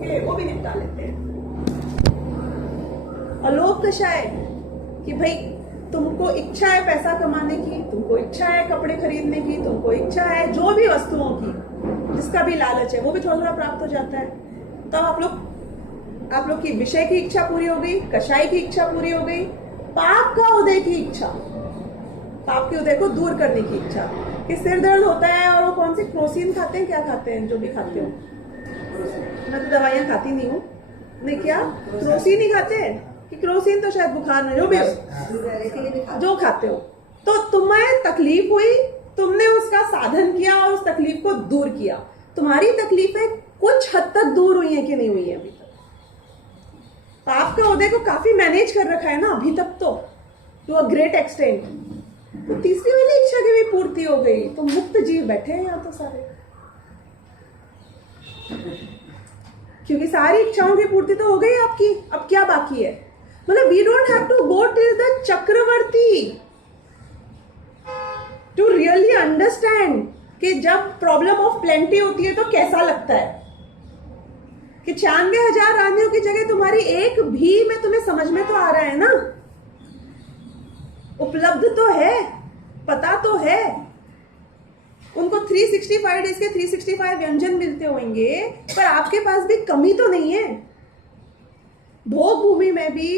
के वो भी निपटा लेते हैं। अलोभ कषाय कि भाई तुमको इच्छा है पैसा कमाने की, तुमको इच्छा है कपड़े खरीदने की, तुमको इच्छा है जो भी वस्तुओं की, जिसका भी लालच है वो भी थोड़ा थोड़ा प्राप्त हो जाता है। तब आप लोग की विषय की इच्छा पूरी हो गई, कषाय की इच्छा पूरी हो गई, पाप का उदय की इच्छा, पाप के उदय को दूर करने की इच्छा कि सिर दर्द होता है और वो कौन सी क्रोसिन खाते हैं, क्या खाते हैं, जो भी खाते हो, मैं तो दवाइयां खाती नहीं हूँ, नहीं क्या क्रोसिन ही खाते हैं कि क्रोसिन तो शायद बुखार में, जो भी जो खाते हो, तो तुम्हें तकलीफ हुई, तुमने उसका साधन किया और उस तकलीफ को दूर किया। तुम्हारी तकलीफें कुछ हद तक दूर हुई हैं कि नहीं हुई है अभी तक? पाप का उदय को काफी मैनेज कर रखा है ना अभी तक, तो टू अ ग्रेट एक्सटेंट। तो तीसरी वाली इच्छा की भी पूर्ति हो गई, तो मुक्त जीव बैठे हैं यहाँ तो सारे, क्योंकि सारी इच्छाओं की पूर्ति तो हो गई आपकी। अब क्या बाकी है? मतलब we don't have to go till the Chakravarti to really understand कि जब प्रॉब्लम ऑफ प्लेंटी होती है तो कैसा लगता है, कि 96,000 रानियों की जगह तुम्हारी एक भी में तुम्हें समझ में तो आ रहा है ना, उपलब्ध तो है, पता तो है, उनको 365 डेज के 365 व्यंजन मिलते होंगे, पर आपके पास भी कमी तो नहीं है। भोग भूमि में भी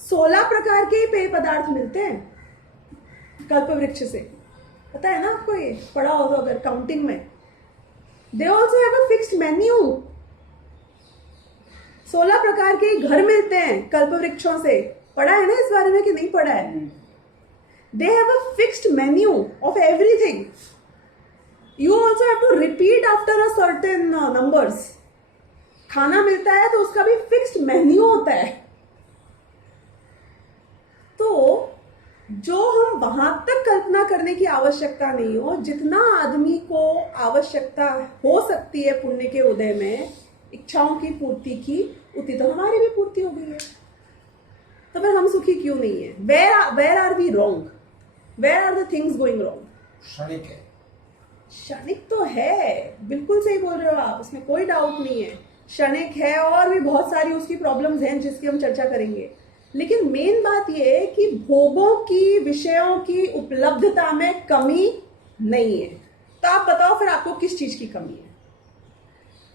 16 प्रकार के पेय पदार्थ मिलते हैं कल्प वृक्ष से, पता है ना आपको, ये पढ़ा हो तो अगर काउंटिंग में। They also have a fixed menu, 16 प्रकार के घर मिलते हैं कल्प वृक्षों से, पढ़ा है ना इस बारे में कि नहीं पढ़ा है? They have a fixed menu of everything. You also have to repeat after a certain numbers. खाना मिलता है तो उसका भी फिक्स्ड मेन्यू होता है। तो जो हम वहां तक कल्पना करने की आवश्यकता नहीं हो, जितना आदमी को आवश्यकता हो सकती है पुण्य के उदय में इच्छाओं की पूर्ति की, उतनी तो हमारी भी पूर्ति हो गई है। तो फिर हम सुखी क्यों नहीं है? Where are we wrong? Where are the things going wrong? क्षणिक है, क्षणिक तो है, बिल्कुल सही बोल रहे हो आप, उसमें कोई डाउट नहीं है, क्षणिक है और भी बहुत सारी उसकी प्रॉब्लम्स हैं जिसकी हम चर्चा करेंगे। लेकिन मेन बात यह है कि भोगों की, विषयों की उपलब्धता में कमी नहीं है। तो आप बताओ फिर आपको किस चीज की कमी है?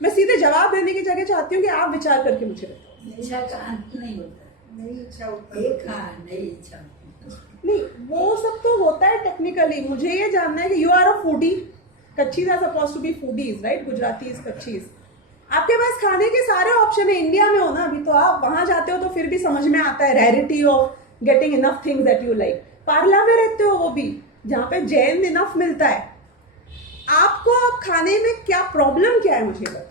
मैं सीधे जवाब देने की जगह चाहती हूँ कि आप विचार करके मुझे बताओ। इच्छा का अंत नहीं होता, नहीं इच्छा एक नहीं इच्छा। नहीं, वो सब तो होता है टेक्निकली। मुझे ये जानना है कि you are a foodie, Kutchis are supposed to be foodies, right? Gujaratis, Kutchis. आपके पास खाने के सारे ऑप्शन है, इंडिया में हो ना अभी, तो आप वहां जाते हो तो फिर भी समझ में आता है rarity of getting enough things that you like. Parla में रहते हो, वो भी जहाँ पे जैन इनफ मिलता है। आपको अब खाने में क्या प्रॉब्लम क्या है मुझे बताओ।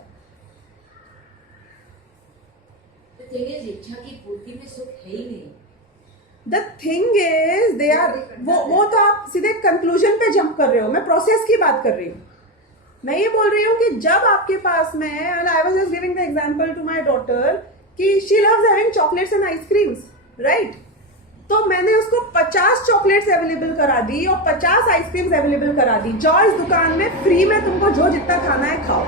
इच्छा की पूर्ति में सुख है ही नहीं। The thing is they are, वो तो आप सीधे कंक्लूजन पे जंप कर रहे हो, मैं प्रोसेस की बात कर रही हूँ। मैं ये बोल रही हूँ कि जब आपके पास में, I was just giving the example to my daughter कि she loves having chocolates and ice creams, right? तो मैंने उसको 50 चॉकलेट्स अवेलेबल करा दी और 50 आइसक्रीम्स अवेलेबल करा दी। जाओ इस दुकान में, फ्री में तुमको जो जितना खाना है खाओ।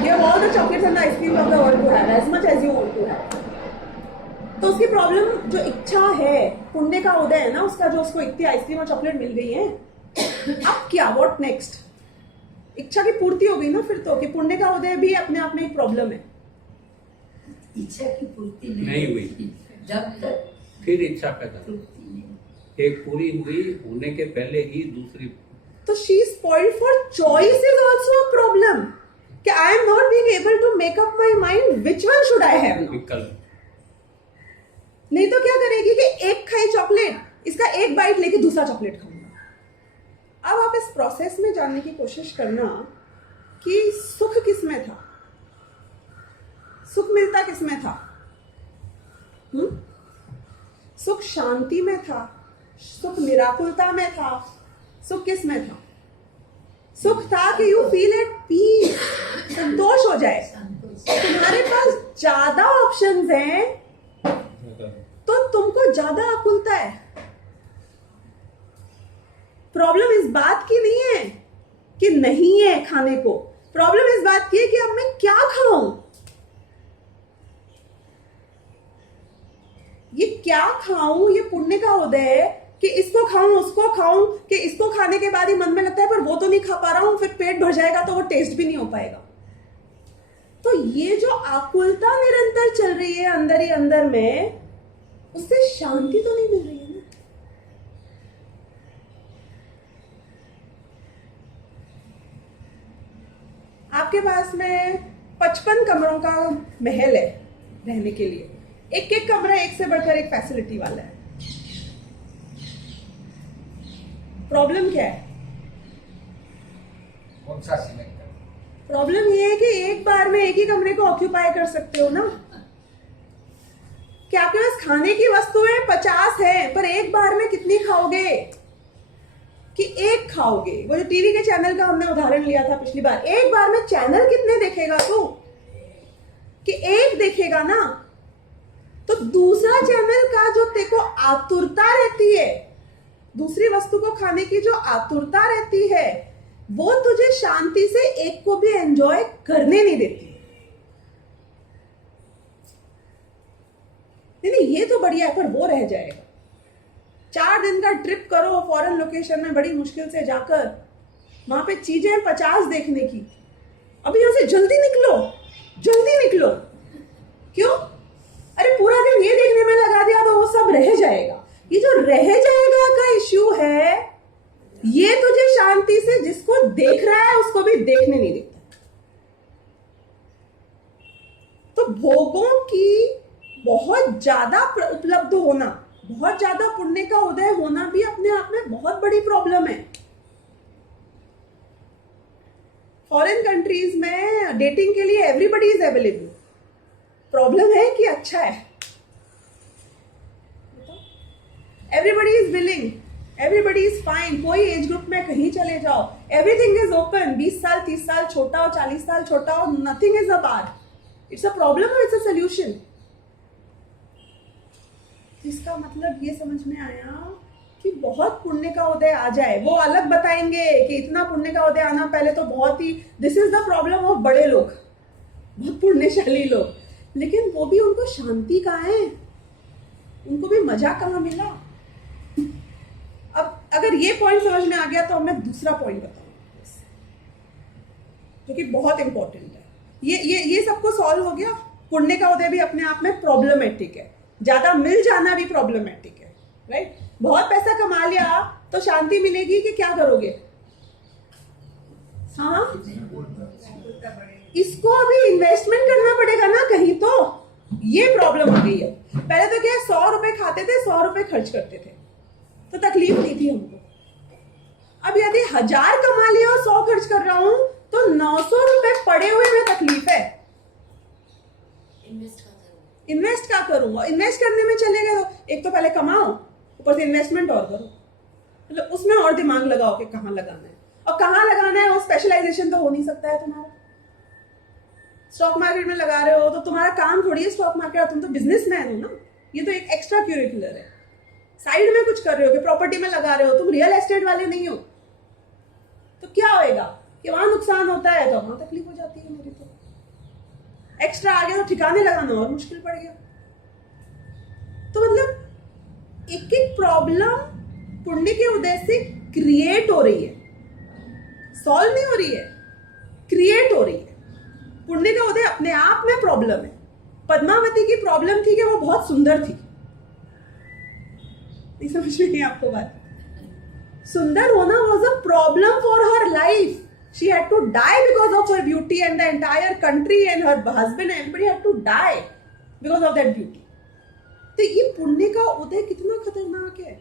You have all the chocolates and the ice cream of the world to have, as much as you want to have. तो उसकी प्रॉब्लम जो इच्छा है, पुण्य का उदय है ना उसका, जो उसको इतनी आइसक्रीम और चॉकलेट मिल गई है, अब क्या, व्हाट नेक्स्ट? इच्छा की पूर्ति हो गई ना फिर तो, कि पुण्य का उदय भी अपने आप में एक प्रॉब्लम है। इच्छा की पूर्ति नहीं हुई, जब तक फिर इच्छा पैदा, पूर्ति नहीं। एक पूरी हुई, होने के पहले ही दूसरी। तो she spoiled for choice is also a problem, कि I am not being able to make up my mind which one should I have. विकल्प नहीं तो क्या करेगी कि एक खाई चॉकलेट, इसका एक बाइट लेके दूसरा चॉकलेट खाऊंगा। अब आप इस प्रोसेस में जानने की कोशिश करना कि सुख किसमें था, सुख मिलता किसमें था? सुख शांति में था, सुख निराकुलता में था, सुख किस में था? सुख था कि यू फील एट पीस, संतोष हो जाए। तुम्हारे पास ज्यादा ऑप्शंस हैं तो तुमको ज्यादा आकुलता है। प्रॉब्लम इस बात की नहीं है कि नहीं है खाने को, प्रॉब्लम इस बात की है कि अब मैं क्या खाऊं। क्या खाऊं, ये पुण्य का उदय है कि इसको खाऊं उसको खाऊं, कि इसको खाने के बाद ही मन में लगता है पर वो तो नहीं खा पा रहा हूं, फिर पेट भर जाएगा तो वो टेस्ट भी नहीं हो पाएगा। तो ये जो आकुलता निरंतर चल रही है अंदर ही अंदर में, उससे शांति तो नहीं मिल रही है ना। आपके पास में 55 कमरों का महल है रहने के लिए, एक एक कमरा एक से बढ़कर एक फैसिलिटी वाला है। प्रॉब्लम क्या है? कौन सा सिलेक्ट करें? प्रॉब्लम ये है कि एक बार में एक ही कमरे को ऑक्यूपाई कर सकते हो ना। कि आपके पास खाने की वस्तुएं 50 है, पर एक बार में कितनी खाओगे? कि एक खाओगे। वो जो टीवी के चैनल का हमने उदाहरण लिया था पिछली बार, एक बार में चैनल कितने देखेगा तू? कि एक देखेगा ना। तो दूसरा चैनल का जो तेरे को आतुरता रहती है, दूसरी वस्तु को खाने की जो आतुरता रहती है, वो तुझे शांति से एक को भी एंजॉय करने नहीं देती। नहीं, ये तो बढ़िया है, पर वो रह जाएगा। 4 दिन का ट्रिप करो फॉरेन लोकेशन में, बड़ी मुश्किल से जाकर, वहां पे चीजें 50 देखने की। अभी यहां से जल्दी निकलो, जल्दी निकलो। क्यों? अरे पूरा दिन ये देखने में लगा दिया तो वो सब रह जाएगा। ये जो रह जाएगा का इश्यू है, ये तुझे शांति से जिसको देख रहा है उसको भी देखने नहीं देता। तो भोगों की बहुत ज्यादा उपलब्ध होना, बहुत ज्यादा पुण्य का उदय होना भी अपने आप में बहुत बड़ी प्रॉब्लम है। फॉरेन कंट्रीज में डेटिंग के लिए एवरीबडी इज अवेलेबल। प्रॉब्लम है कि अच्छा है, everybody is willing, everybody is fine. कोई एज ग्रुप में कहीं चले जाओ, एवरीथिंग इज ओपन। 20 साल 30 साल छोटा हो, 40 साल छोटा हो, nothing is a bar. It's a problem और इट्स अ सोल्यूशन। इसका मतलब ये समझ में आया कि बहुत पुण्य का उदय आ जाए, वो अलग बताएंगे कि इतना पुण्य का उदय आना पहले तो बहुत ही, this is the problem of बड़े लोग, बहुत पुण्यशाली लोग। लेकिन वो भी, उनको शांति कहाँ है, उनको भी मजा कहाँ मिला। अब अगर ये पॉइंट समझ में आ गया तो मैं दूसरा पॉइंट बताऊंगा जो कि बहुत इंपॉर्टेंट है। ये सबको सॉल्व हो गया। पुण्य का उदय भी अपने आप में प्रॉब्लमेटिक है, ज्यादा मिल जाना भी प्रॉब्लमेटिक है, राइट? बहुत पैसा कमा लिया तो शांति मिलेगी कि क्या करोगे? हाँ, इसको अभी इन्वेस्टमेंट करना पड़ेगा ना कहीं। तो ये प्रॉब्लम आ गई है। पहले तो क्या, 100 रुपए खाते थे, 100 रुपए खर्च करते थे, तो तकलीफ नहीं थी हमको। अब यदि 1000 कमा लिया और 100 खर्च कर रहा हूं तो 900 रुपए पड़े हुए में तकलीफ है। इन्वेस्ट क्या करूंगा? इन्वेस्ट करने में चले गए तो एक तो पहले कमाओ, ऊपर से इन्वेस्टमेंट और करो, मतलब उसमें और दिमाग लगाओ कि कहां लगाना है और कहां लगाना है। वो स्पेशलाइजेशन तो हो नहीं सकता है तुम्हारा। स्टॉक मार्केट में लगा रहे हो तो तुम्हारा काम थोड़ी है स्टॉक मार्केट, तुम तो बिजनेसमैन हो ना। ये तो एक एक्स्ट्रा क्यूरिकुलर है, साइड में कुछ कर रहे हो कि प्रॉपर्टी में लगा रहे हो, तुम रियल एस्टेट वाले नहीं हो। तो क्या होएगा कि वहां नुकसान होता है तो वहां तकलीफ हो जाती है मेरी। तो एक्स्ट्रा आ गया तो ठिकाने लगाना और मुश्किल पड़ गया। तो मतलब एक एक प्रॉब्लम पुण्य के उदय से क्रिएट हो रही है, सॉल्व नहीं हो रही है, क्रिएट हो रही है। पुण्य का उदय अपने आप में प्रॉब्लम है। पद्मावती की प्रॉब्लम थी कि वो बहुत सुंदर थी। नहीं समझ में नहीं आपको बात? सुंदर होना was a problem for her life. She had to die because of her beauty, and the entire country and her husband, everybody had to die because of that beauty. तो ये पुण्य का उदय कितना खतरनाक है,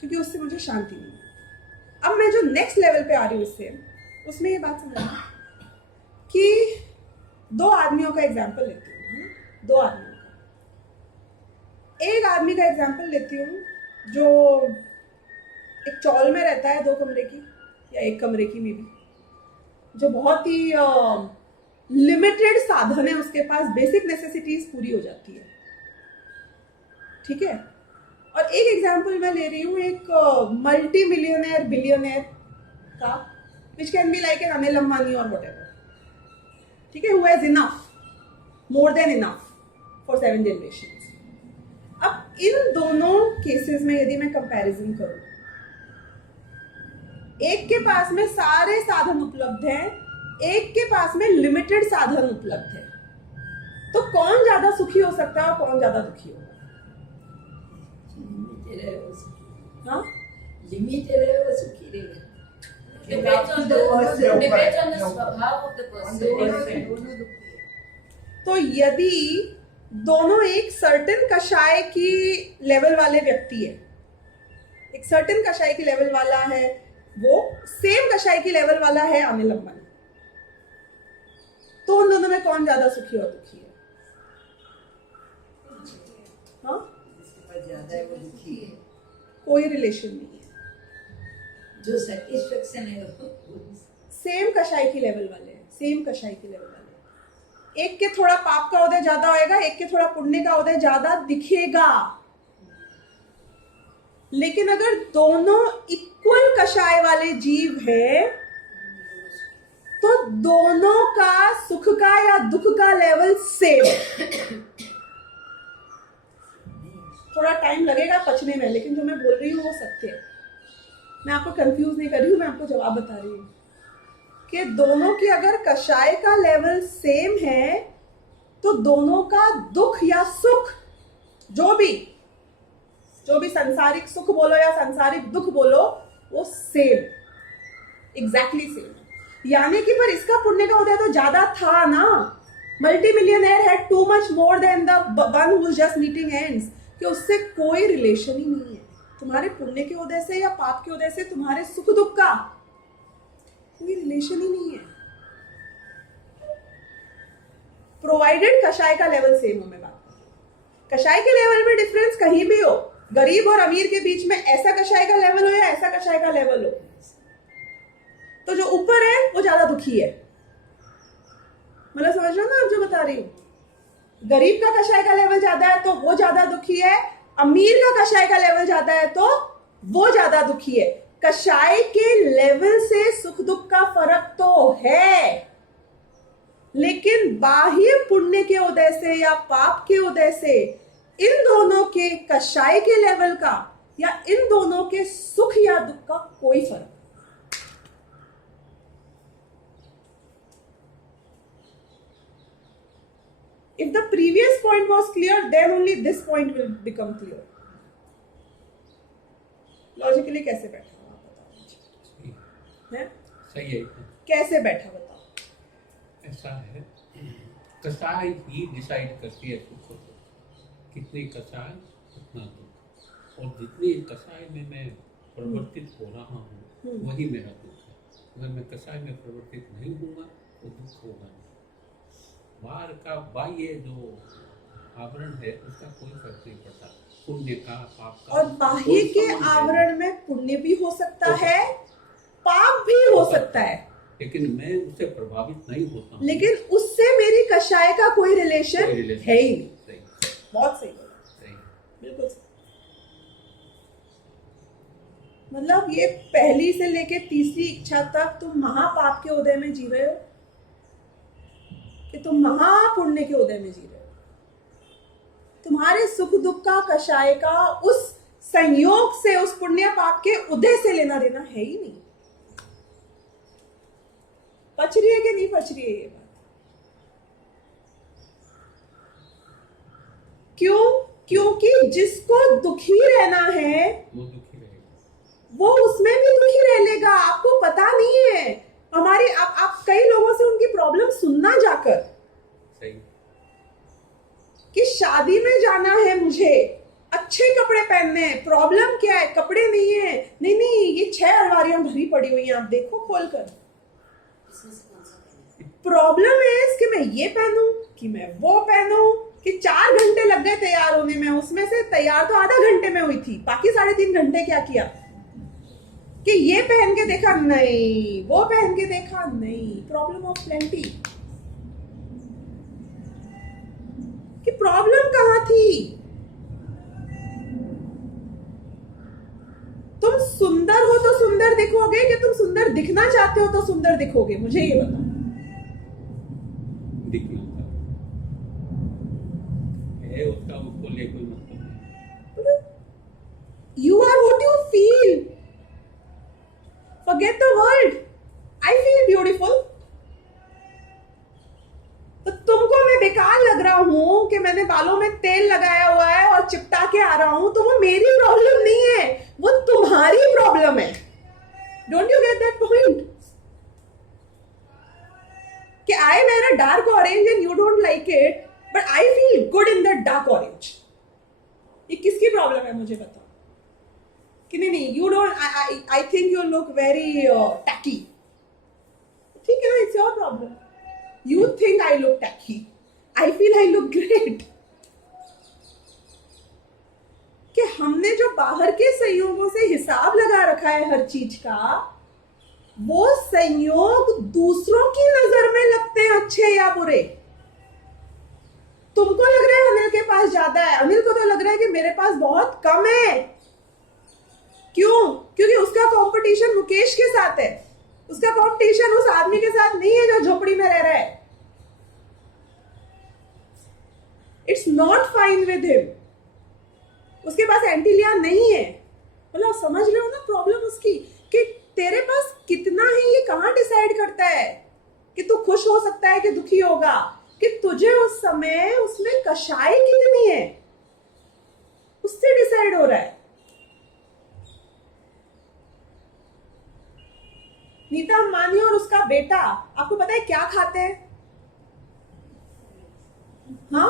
क्योंकि उससे मुझे शांति मिली। अब मैं जो नेक्स्ट लेवल पे आ रही हूँ उसमें ये बात समझना कि 2 आदमियों का एग्जाम्पल लेती हूँ। 2 आदमियों का, एक आदमी का एग्जाम्पल लेती हूँ जो एक चौल में रहता है, 2 कमरे की या 1 कमरे की में भी, जो बहुत ही लिमिटेड साधन है उसके पास, बेसिक नेसेसिटीज पूरी हो जाती है, ठीक है। और एक एग्जांपल मैं ले रही हूँ एक मल्टी मिलियनर बिलियनर का, which can be like an Anil Ambani और व्हाटएवर, ठीक है, who has enough, more than enough, for 7 generations. अब इन दोनों केसेस में यदि मैं कंपैरिजन करूं, एक के पास में सारे साधन उपलब्ध हैं, एक के पास में लिमिटेड साधन उपलब्ध है, तो कौन ज्यादा सुखी हो सकता है और कौन ज्यादा दुखी होगा? हाँ, लिमिटेड है वो सुखी रहेगा। Depends on the स्वभाव of the person. तो यदि दोनों एक सर्टेन कषाय की लेवल वाले व्यक्ति है, एक सर्टेन कषाय की लेवल वाला है, वो सेम कषाय की लेवल वाला है अनिल अंबानी, तो उन दोनों में कौन ज्यादा सुखी और दुखी है? हाँ, जिसके पास ज्यादा है वो दुखी है। कोई रिलेशन नहीं है। जो सेटिस्फेक्शन है वो सेम कषाय की लेवल वाले हैं, सेम कषाय की लेवल वाले। एक के थोड़ा पाप का उदय ज्यादा होएगा, एक के थोड़ा पुण्य का उदय ज्यादा दिखेगा, लेकिन अगर दोनों इक्वल कषाय वाले जीव हैं, तो दोनों का सुख का या दुख का लेवल सेम। थोड़ा टाइम लगेगा पचने में, लेकिन जो मैं बोल रही हूँ वो सत्य है। मैं आपको कंफ्यूज नहीं कर रही हूँ, मैं आपको जवाब बता रही हूँ कि दोनों की अगर कषाय का लेवल सेम है, तो दोनों का दुख या सुख, जो भी सांसारिक सुख बोलो या सांसारिक दुख बोलो, वो सेम, एग्जैक्टली सेम। यानी कि पर इसका पुण्य का उदय तो ज्यादा था ना। Multi millionaire had too much more than the one who is just meeting ends, कि उससे कोई रिलेशन ही नहीं है। तुम्हारे पुण्य के उदय से या पाप के उदय से तुम्हारे सुख दुख का कोई रिलेशन ही नहीं है, प्रोवाइडेड कषाय का लेवल सेम हो। मैं बात कर रही हूं, कषाय के लेवल में डिफरेंस कहीं भी हो, गरीब और अमीर के बीच में ऐसा कषाय का लेवल हो या ऐसा कषाय का लेवल हो, तो जो ऊपर है वो ज्यादा दुखी है। मतलब समझ रहे हो ना आप जो बता रही हूं? गरीब का कषाय का लेवल ज्यादा है तो वो ज्यादा दुखी है, अमीर का कषाय का लेवल ज्यादा है तो वो ज्यादा दुखी है। कषाय के लेवल से सुख दुख का फर्क तो है, लेकिन बाह्य पुण्य के उदय से या पाप के उदय से इन दोनों के कषाय के लेवल का या इन दोनों के सुख या दुख का कोई फर्क। If the previous point was clear, then only this point will become clear. Logically कैसे बैठा हुआ आप बताओ? हैं? सही है। कैसे बैठा बताओ? ऐसा है, कषाय ही डिसाइड करती है सुख को, कितनी कषाय उतना दुख, और जितनी कषाय में मैं परिवर्तित हो रहा हूँ वही मेरा दुख है। अगर मैं कषाय में परिवर्तित नहीं होऊंगा तो दुख होगा नहीं। बाहर का बाह्य जो आवरण है उसका कोई फर्क नहीं पड़ता, पुण्य का पाप का। और बाह्य के आवरण में पुण्य भी हो सकता है, पाप भी हो सकता है, लेकिन मैं उससे प्रभावित नहीं होता हूँ। लेकिन उससे मेरी कषाय का कोई रिलेशन है ही नहीं। सही, बहुत सही बोला, सही। बिल्कुल सही। मतलब ये पहली से लेके तीसरी इच्छा तक तुम महापाप के उदय में जी रहे हो कि तुम महापुण्य के उदय में जी रहे हो। तुम्हारे सुख दुख का कषाय का उस संयोग से, उस पुण्य पाप के उदय से लेना देना है ही नहीं। पच रही है कि नहीं पच रही है ये बात? क्यों? क्योंकि जिसको दुखी रहना है वो दुखी रहेगा, वो उसमें भी दुखी रह लेगा। आपको पता नहीं है हमारी, आप कई लोगों से उनकी प्रॉब्लम सुनना जाकर, सही, कि शादी में जाना है, मुझे अच्छे कपड़े पहनने हैं, प्रॉब्लम क्या है? कपड़े नहीं है। नहीं नहीं, ये 6 अलमारियां भरी पड़ी हुई हैं, आप देखो खोलकर। प्रॉब्लम है कि मैं ये पहनूं कि मैं वो पहनूं, कि 4 घंटे लग गए तैयार होने में, उसमें से तैयार तो आधा घंटे में हुई थी, बाकी 3.5 घंटे क्या किया? कि ये पहन के देखा नहीं, वो पहन के देखा नहीं। Problem of plenty. कि प्रॉब्लम कहां थी? तुम सुंदर हो तो सुंदर दिखोगे कि तुम सुंदर दिखना चाहते हो तो सुंदर दिखोगे? मुझे ये बताओ। दिखना बोले कोई मतलब नहीं। You are what you feel. Forget the world. I feel beautiful. तो तुमको मैं बेकार लग रहा हूं कि मैंने बालों में तेल लगाया हुआ है और चिपटा के आ रहा हूं, तो वो मेरी प्रॉब्लम नहीं है, वो तुम्हारी प्रॉब्लम है। Don't you get that point? कि I wear a dark orange and you don't like it, but I feel good in that dark orange. ये किसकी प्रॉब्लम है मुझे बताओ? कि नहीं, you don't, I think you look very tacky. ठीक है ना, it's your problem. You think I look tacky. I feel I look great. कि हमने जो बाहर के संयोगों से हिसाब लगा रखा है हर चीज का, वो संयोग दूसरों की नजर में लगते हैं अच्छे या बुरे। तुमको लग रहा है अनिल के पास ज्यादा है, अनिल को तो लग रहा है कि मेरे पास बहुत कम है। क्यों? क्योंकि उसका कंपटीशन मुकेश के साथ है, उसका कंपटीशन उस आदमी के साथ नहीं है जो झोपड़ी में रह रहा है। It's not fine with him, उसके पास एंटीलिया नहीं है। मतलब समझ रहे हो ना प्रॉब्लम उसकी, कि तेरे पास कितना है ये कहां डिसाइड करता है कि तू खुश हो सकता है कि दुखी होगा, कि तुझे उस समय उसमें कषाय कितनी है उससे डिसाइड हो रहा है। नीता अंबानी और उसका बेटा आपको पता है क्या खाते हैं? हाँ,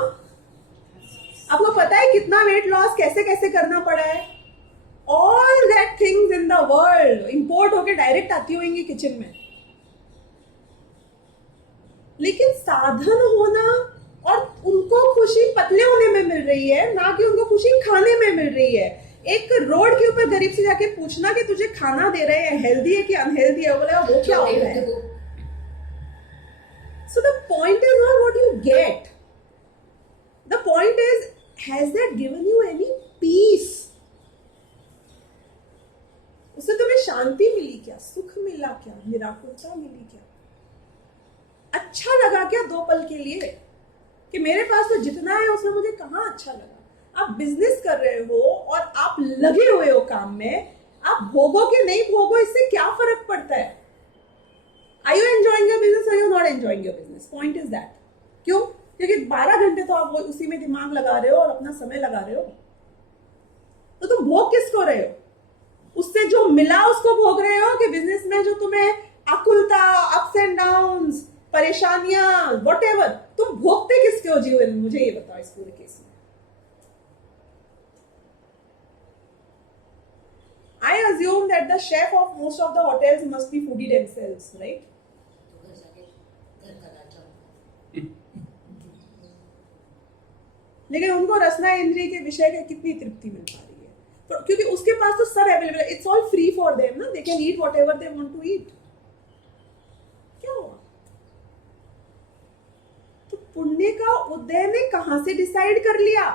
आपको पता है कितना वेट लॉस कैसे कैसे करना पड़ा है? All that things in the world import होके डायरेक्ट आती होंगी किचन में। लेकिन साधन होना और उनको खुशी पतले होने में मिल रही है, ना कि उनको खुशी खाने में मिल रही है। एक रोड के ऊपर गरीब से जाके पूछना कि तुझे खाना दे रहे हैं हेल्दी है कि अनहेल्दी है, बोला वो क्या होता है। So the point is not what you get, the point is has that given you any peace? उससे तुम्हें शांति मिली क्या, सुख मिला क्या, निराकुरता मिली क्या, अच्छा लगा क्या दो पल के लिए कि मेरे पास तो जितना है उसमें मुझे कहां अच्छा लगा? आप बिजनेस कर रहे हो और आप लगे हुए हो काम में, आप भोगो कि नहीं भोगो इससे क्या फर्क पड़ता है? Are you enjoying your business, are you not enjoying your business? Point is that. क्यों? क्योंकि 12 घंटे तो आप उसी में दिमाग लगा रहे हो और अपना समय लगा रहे हो, तो तुम भोग किसको रहे हो? उससे जो मिला उसको भोग रहे हो कि बिजनेस में जो तुम्हें आकुलता, अप्स एंड डाउन्स, परेशानियां, व्हाटएवर, तुम भोगते किसके हो जीवन? मुझे ये बताओ इस पूरे केस में। I assume that the chef of most of the hotels must be foodie themselves, right? लेकिन उनको रसना इंद्रिय के विषय की कितनी तृप्ति मिल पा रही है? तो क्योंकि उसके पास तो सब अवेलेबल है, it's all free for them ना, they can eat whatever they want to eat. क्या हुआ? तो पुण्य का उदय ने कहां से डिसाइड कर लिया?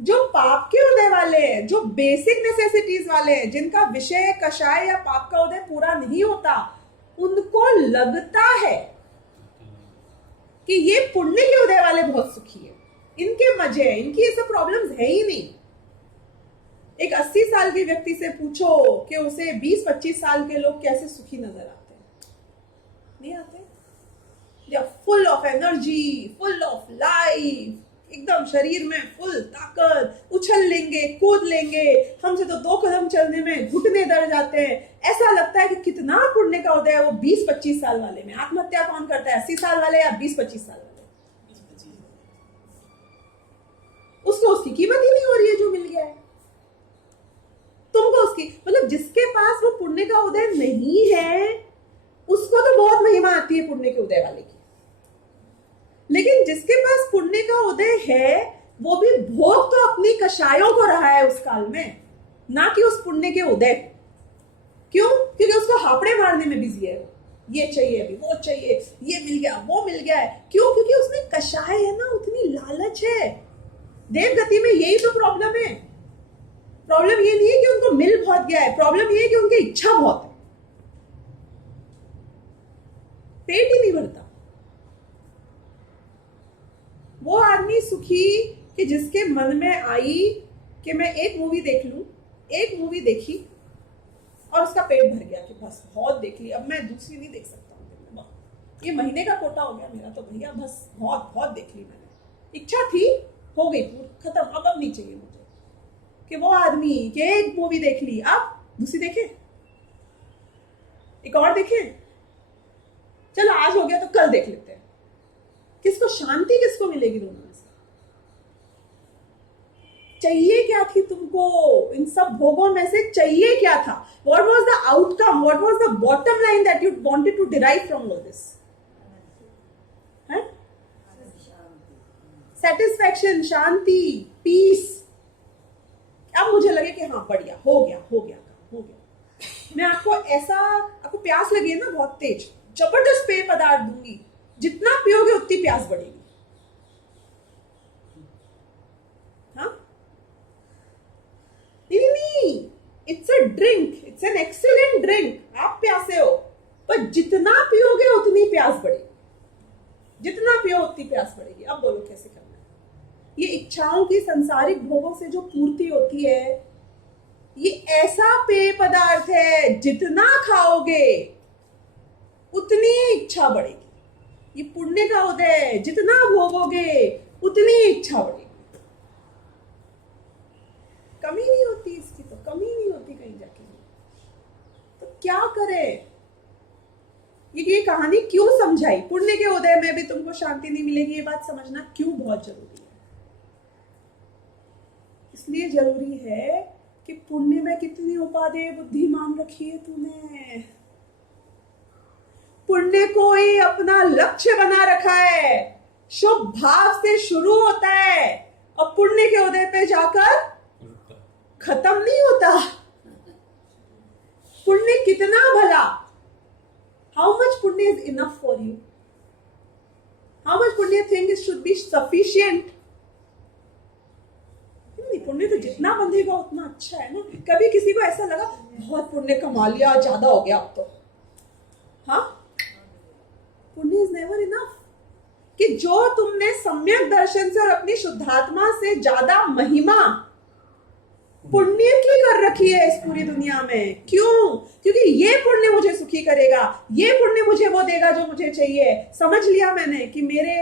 जो पाप के उदय वाले हैं, जो बेसिक नेसेसिटीज वाले हैं, जिनका विषय कषाय या पाप का उदय पूरा नहीं होता, उनको लगता है कि ये पुण्य के उदय वाले बहुत सुखी है, इनके मजे हैं, इनकी ये सब प्रॉब्लम्स है ही नहीं। एक 80 साल के व्यक्ति से पूछो कि उसे 20-25 साल के लोग कैसे सुखी नजर आते हैं? नहीं आते। They are full of energy, full of life, एकदम शरीर में फुल ताकत, उछल लेंगे, कूद लेंगे, हमसे तो 2 कदम चलने में घुटने दर्द जाते हैं। ऐसा लगता है कि कितना पुण्य का उदय है वो 20-25 साल वाले में। आत्महत्या कौन करता है, 80 साल वाले या 20-25 साल वाले? उसको उसकी कीमत ही नहीं हो रही है जो मिल गया है तुमको। उसकी मतलब जिसके पास वो पुण्य का उदय नहीं है उसको तो बहुत महिमा आती है पुण्य के उदय वाले की, लेकिन जिसके पास पुण्य का उदय है वो भी भोग तो अपनी कषायों को रहा है उस काल में, ना कि उस पुण्य के उदय। क्यों? क्योंकि उसको हापड़े मारने में बिजी है, ये चाहिए अभी, वो चाहिए, ये मिल गया, वो मिल गया है। क्यों? क्योंकि उसमें कषाय है ना, उतनी लालच है। देव गति में यही तो प्रॉब्लम है। प्रॉब्लम ये नहीं है कि उनको मिल बहुत गया है, प्रॉब्लम ये है कि उनकी इच्छा बहुत है, पेट ही नहीं भरता। वो आदमी सुखी कि जिसके मन में आई कि मैं एक मूवी देख लूं, एक मूवी देखी और उसका पेट भर गया कि बस बहुत देख ली, अब मैं दूसरी नहीं देख सकता हूँ, ये महीने का कोटा हो गया मेरा, तो भैया बस बहुत बहुत देख ली मैंने, इच्छा थी हो गई खत्म, अब नहीं चाहिए मुझे। कि वो आदमी कि एक मूवी देख ली, अब दूसरी देखे, एक और देखे, चलो आज हो गया तो कल देख लेते हैं। किसको शांति किसको मिलेगी दोनों में से? चाहिए क्या थी तुमको इन सब भोगों में से? चाहिए क्या था? What was the outcome? What was the bottom line that you wanted to derive from all this? Satisfaction, शांति, पीस। अब मुझे लगे कि हाँ बढ़िया, हो गया हो गया हो गया। मैं आपको प्यास लगी है ना बहुत तेज, जबरदस्त पेय पदार्थ दूंगी, जितना पियोगे उतनी प्यास बढ़ेगी। हाँ नहीं, it's a drink, it's an excellent drink. आप प्यासे हो पर जितना पियोगे उतनी प्यास बढ़ेगी, जितना पियो उतनी प्यास बढ़ेगी। अब बोलो कैसे करना है? ये इच्छाओं की संसारिक भोगों से जो पूर्ति होती है, ये ऐसा पेय पदार्थ है जितना खाओगे उतनी इच्छा बढ़ेगी। ये पुण्य का उदय है, जितना भोगोगे उतनी इच्छा बढ़ेगी। कमी नहीं होती इसकी, तो कमी नहीं होती कहीं जाके। तो क्या करें? ये कहानी क्यों समझाई? पुण्य के उदय में भी तुमको शांति नहीं मिलेगी, ये बात समझना क्यों बहुत जरूरी है। इसलिए जरूरी है कि पुण्य में कितनी उपादेय बुद्धि मान रखी है तूने। पुण्य को ही अपना लक्ष्य बना रखा है, शुभ भाव से शुरू होता है और पुण्य के उदय पे जाकर खत्म नहीं होता। पुण्य कितना भला, how much punya is enough for you, how much punya think it should be sufficient. पुण्य तो जितना बंधेगा उतना अच्छा है ना। कभी किसी को ऐसा लगा बहुत पुण्य कमा लिया, ज्यादा हो गया अब तो? हाँ, पुण्य इज नेवर इनफ। कि जो तुमने सम्यक दर्शन से और अपनी शुद्धात्मा से ज्यादा महिमा पुण्य की कर रखी है इस पूरी दुनिया में। क्यों? क्योंकि ये पुण्य मुझे सुखी करेगा, ये पुण्य मुझे वो देगा जो मुझे चाहिए। समझ लिया मैंने कि मेरे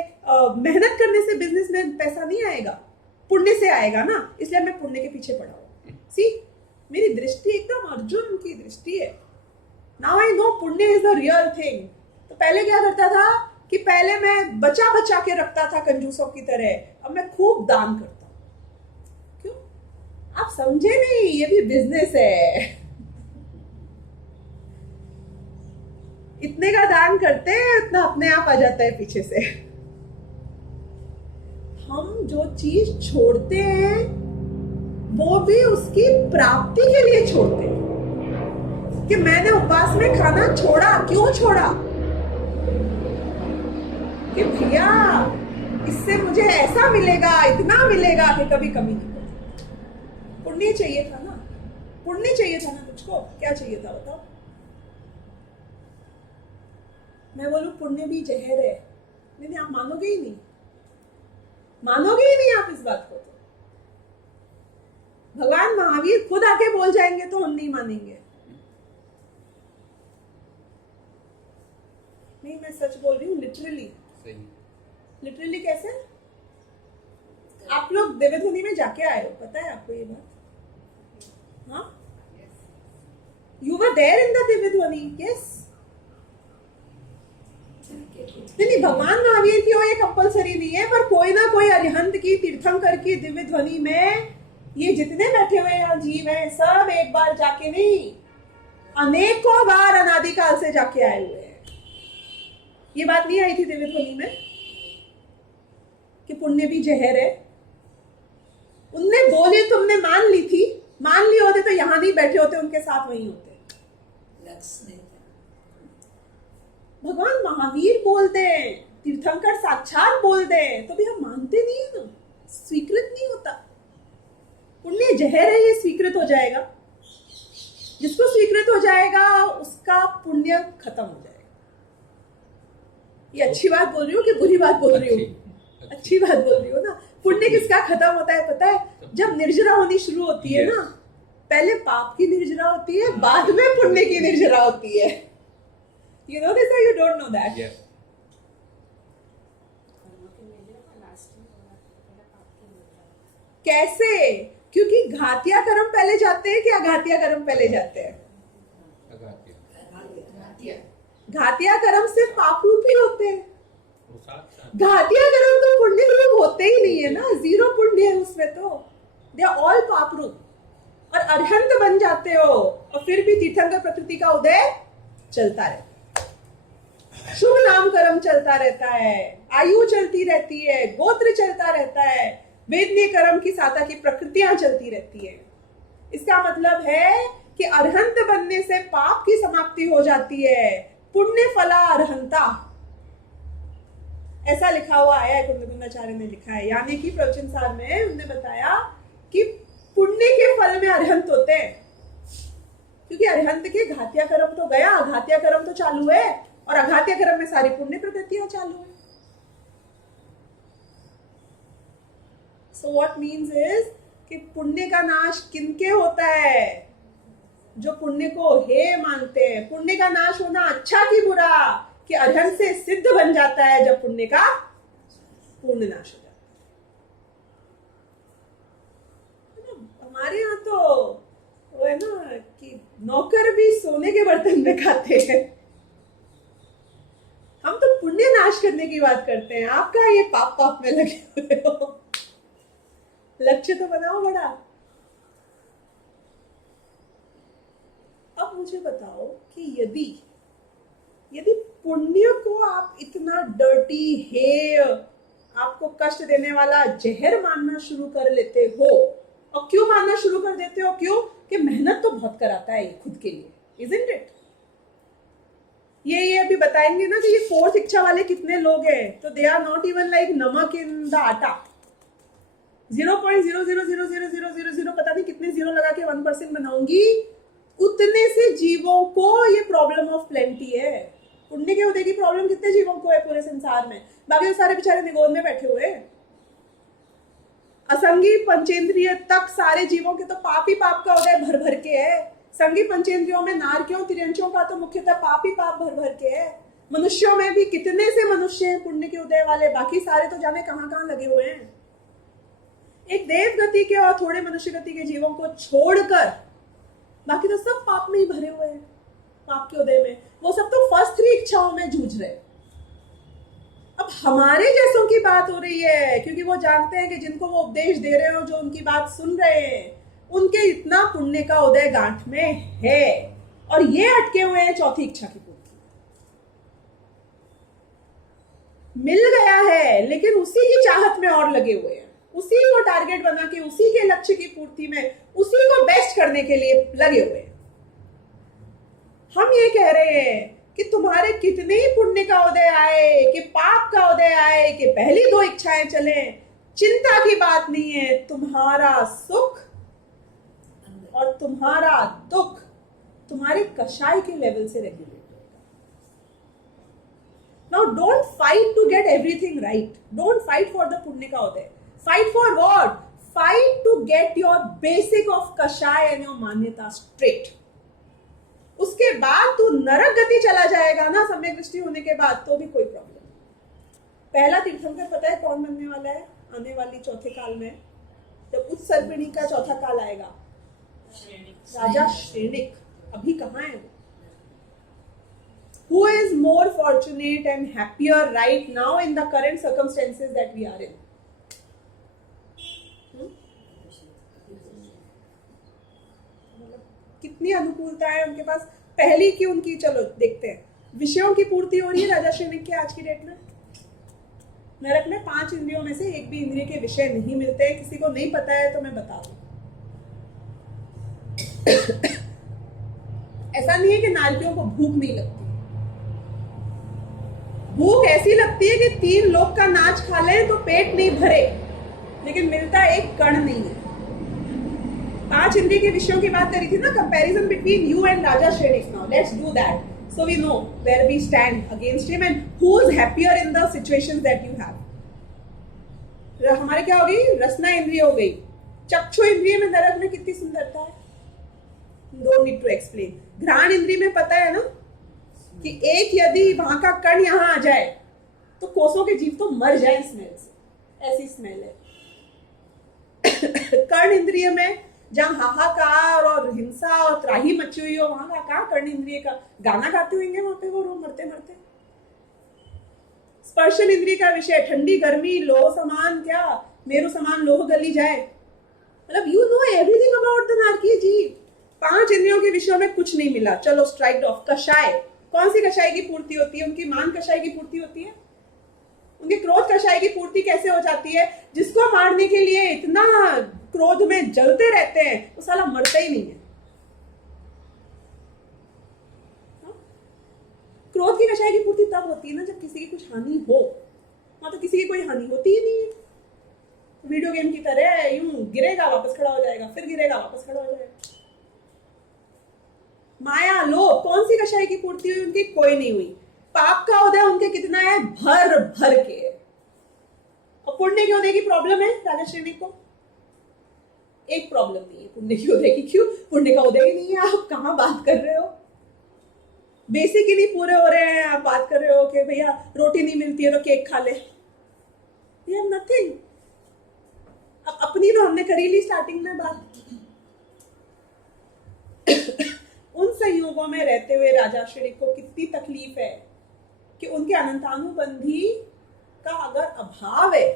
मेहनत करने से बिजनेस में पैसा नहीं आएगा, पुण्य से आएगा ना, इसलिए मैं पुण्य के पीछे पड़ा हूं। सी, मेरी दृष्टि एकदम अर्जुन की दृष्टि है। नाउ आई नो पुण्य इज द रियल थिंग। तो पहले क्या करता था कि पहले मैं बचा बचा के रखता था कंजूसों की तरह, अब मैं खूब दान करता हूं। क्यों? आप समझे नहीं, ये भी बिजनेस है। इतने का दान करते हैं उतना अपने आप आ जाता है पीछे से। हम जो चीज छोड़ते हैं वो भी उसकी प्राप्ति के लिए छोड़ते हैं। कि मैंने उपवास में खाना छोड़ा, क्यों छोड़ा? कि भैया इससे मुझे ऐसा मिलेगा, इतना मिलेगा कि कभी कमी नहीं पड़ेगी। पुण्य चाहिए था ना, पुण्य चाहिए था ना तुझको। क्या चाहिए था बताओ? मैं बोलूं पुण्य भी जहर है, नहीं आप मानोगे ही नहीं, मानोगे ही नहीं आप इस बात को। तो भगवान महावीर खुद आके बोल जाएंगे तो हम नहीं मानेंगे। नहीं, मैं सच बोल रही हूँ, लिटरली। लिटरली कैसे? आप लोग देवध्वनि में जाके आए हो, पता है आपको ये बात? हाँ, you were there in the devdhvani? Yes. नहीं, भगवान महावीर की वो ये कंपलसरी नहीं है, पर कोई ना कोई अरिहंत की, तीर्थंकर की दिव्य ध्वनि में ये जितने बैठे हुए यहाँ जीव हैं सब एक बार जाके नहीं, अनेकों बार अनादिकाल से जाके आए हुए हैं। ये बात नहीं आई थी दिव्य ध्वनि में कि पुण्य भी जहर है? उनने बोली, तुमने मान ली थी। मान लिए होते तो यहाँ नहीं बैठे होते, उनके साथ वहीं होते। लक्ष्य नहीं था। भगवान महावीर बोलते हैं, तीर्थंकर साक्षात बोलते हैं, तो भी हम मानते नहीं है ना, स्वीकृत नहीं होता। पुण्य जहर है, ये स्वीकृत हो जाएगा। जिसको स्वीकृत हो जाएगा उसका पुण्य खत्म हो जाएगा। ये अच्छी बात बोल रही हूँ कि बुरी बात बोल रही हूँ? अच्छी बात बोल रही हो ना। पुण्य किसका खत्म होता है पता है? जब निर्जरा होनी शुरू होती है ना, पहले पाप की निर्जरा होती है, बाद में पुण्य की निर्जरा होती है। यू नो दिस और you don't know that? Yes. कैसे? क्योंकि घातिया कर्म पहले जाते हैं कि अघातिया कर्म पहले जाते हैं? अघातिया। घातिया कर्म सिर्फ पाप रूप ही होते हैं। वो साथ घातिया कर्म तो पुण्य रूप होते ही नहीं है ना, 0 पुण्य है उसमें तो। दे आर ऑल पाप रूप। और अरहंत बन जाते हो और फिर भी तीर्थंकर प्रकृति का उदय चलता रहता है, शुभ नाम कर्म चलता रहता है, आयु चलती रहती है, गोत्र चलता रहता है, वेदनीय कर्म की साता की प्रकृतियां चलती रहती है। इसका मतलब है कि अरहंत बनने से पाप की समाप्ति हो जाती है, पुण्य फला अरहंता, ऐसा लिखा हुआ आया है, कुंदकुंदाचार्य ने लिखा है। यानी कि प्रवचन सार में उन्होंने बताया कि पुण्य के फल में अरहंत होते हैं, क्योंकि अरहंत के घातिया कर्म तो गया, अघातिया कर्म तो चालू है, और अघातिया कर्म में सारी पुण्य प्रकृतियां चालू है। So what means is कि पुण्य का नाश किनके होता है? जो पुण्य को हे मानते हैं। पुण्य का नाश होना अच्छा कि बुरा? कि अरहंत से सिद्ध बन जाता है जब पुण्य का पूर्ण नाश हो जाता है। हमारे यहाँ तो वो है ना कि नौकर भी सोने के बर्तन में खाते हैं। हम तो पुण्य नाश करने की बात करते हैं, आपका ये पाप पाप में लगे हुए हो। लक्ष्य तो बनाओ बड़ा। अब मुझे बताओ कि यदि पुण्य को आप इतना डर्टी है, आपको कष्ट देने वाला जहर मानना शुरू कर लेते हो, और क्यों मानना शुरू कर देते हो? क्यों? कि मेहनत तो बहुत कराता है ये खुद के लिए, isn't it? ये अभी बताएंगे ना कि ये 4th इच्छा वाले कितने लोग हैं, तो they are not even like नमक इन द आटा। 0.0000000 पता नहीं कितने जीरो लगा के 1% बनाऊंगी, उतने से जीवों को ये प्रॉब्लम ऑफ प्लेंटी है। पुण्य के उदय की प्रॉब्लम कितने जीवों को है पूरे संसार में? बाकी तो सारे बेचारे निगोद में बैठे हुए हैं। असंगी पंचेंद्रिय तक सारे जीवों के तो पाप ही पाप का उदय भर भर के है। संगी पंचेंद्रियों में नारकियों तिर्यंचों का तो मुख्यतः पाप ही पाप भर भर के है। मनुष्यों में भी कितने से मनुष्य हैं पुण्य के उदय वाले, बाकी सारे तो जाने कहां कहां लगे हुए हैं। एक देव गति के और थोड़े मनुष्य गति के जीवों को छोड़कर बाकी तो सब पाप में ही भरे हुए हैं, पाप के उदय में। वो सब तो फर्स्ट 3 इच्छाओं में जूझ रहे। अब हमारे जैसों की बात हो रही है, क्योंकि वो जानते हैं कि जिनको वो उपदेश दे रहे हो, जो उनकी बात सुन रहे हैं, उनके इतना पुण्य का उदय गांठ में है, और ये अटके हुए हैं 4थी इच्छा की पूर्ति। मिल गया है लेकिन उसी की चाहत में और लगे हुए हैं, उसी को टारगेट बना के, उसी के लक्ष्य की पूर्ति में, उसी को बेस्ट करने के लिए लगे हुए हैं। हम ये कह रहे हैं कि तुम्हारे कितने ही पुण्य का उदय आए, कि पाप का उदय आए, कि पहली 2 इच्छाएं चले, चिंता की बात नहीं है। तुम्हारा सुख और तुम्हारा दुख तुम्हारे कषाय के लेवल से रेगुलेट होगा। Now don't fight to get everything right, don't fight for the पुण्य का उदय। Fight for what? Fight to get your basic of कषाय and your मान्यता straight. उसके बाद तू नरक गति चला जाएगा ना सम्यक दृष्टि होने के बाद, तो भी कोई प्रॉब्लम नहीं। पहला तीर्थंकर पता है कौन बनने वाला है आने वाली 4थे काल में, जब उत्सर्पिणी का 4था काल आएगा? राजा श्रेणिक। अभी कहाँ है? Who is more fortunate and happier right now in the current circumstances that we are in? कितनी अनुकूलता है उनके पास पहली की उनकी। चलो देखते हैं, विषयों की पूर्ति हो रही है राजा श्रेणिक की आज की डेट में। नरक में 5 इंद्रियों में से एक भी इंद्रिय के विषय नहीं मिलते हैं। किसी को नहीं पता है तो मैं बता दूं। ऐसा नहीं है कि नारकियों को भूख नहीं लगती, भूख ऐसी लगती है कि 3 लोग का नाच खा लें तो पेट नहीं भरे, लेकिन मिलता एक कण नहीं है। 5 इंद्रिय के विषयों की बात करी थी ना, comparison between you and Raja Shrenik. Now let's do that so we know where we stand against him and who is happier in the situations that you have. हमारे क्या हो गई, रसना इंद्रिय हो गई। चक्षु इंद्रिय में नरक में कितनी सुंदरता है, डोंट नीड टू एक्सप्लेन। घ्राण इंद्रिय में पता है ना कि एक यदि वहां का कण यहाँ आ जाए तो कोसों के जीव तो मर जाए स्मेल से, ऐसी स्मेल है। कर्ण इंद्रिय में जहां हाहाकार और हिंसा और त्राही मची हुई हो, वहां का कहाँ कर्ण इंद्रिय का गाना गाते होंगे वहां पे वो मरते मरते। स्पर्शन इंद्रिय का विषय, ठंडी गर्मी, लोह समान, क्या मेरु समान लोह गली जाए, मतलब you know everything about the narakiya jiv. 5 इंद्रियों के विषयों में कुछ नहीं मिला, चलो स्ट्राइक ऑफ। कषाय, कौन सी कषाय की पूर्ति होती है, उनकी मान कषाय की पूर्ति होती है। उनके क्रोध कषाय की पूर्ति कैसे हो जाती है, जिसको मारने के लिए इतना क्रोध में जलते रहते हैं वो साला मरता ही नहीं है। क्रोध की कषाय की पूर्ति तब होती है ना जब किसी की कुछ हानि हो, वहां तो किसी की कोई हानि होती ही नहीं है। वीडियो गेम की तरह यूं गिरेगा वापस खड़ा हो जाएगा, फिर गिरेगा वापस खड़ा हो जाएगा। माया लोभ, कौन सी कषाय की पूर्ति हुई उनकी, कोई नहीं हुई। पाप का उदय उनके कितना है, भर भर के। और पुण्य के उदय की प्रॉब्लम है राजा श्रेणी को, एक प्रॉब्लम नहीं है पुण्य के उदय की। क्यों, पुण्य का उदय ही नहीं है, आप कहां बात कर रहे हो, बेसिक ही नहीं पूरे हो रहे हैं। आप बात कर रहे हो कि भैया रोटी नहीं मिलती है तो केक खा ले, वी हैव नथिंग। अब अपनी तो हमने करी ली स्टार्टिंग में बात। उन संयोगों में रहते हुए राजा श्री को कितनी तकलीफ है कि उनके अनंतानुबंधी का अगर अभाव है,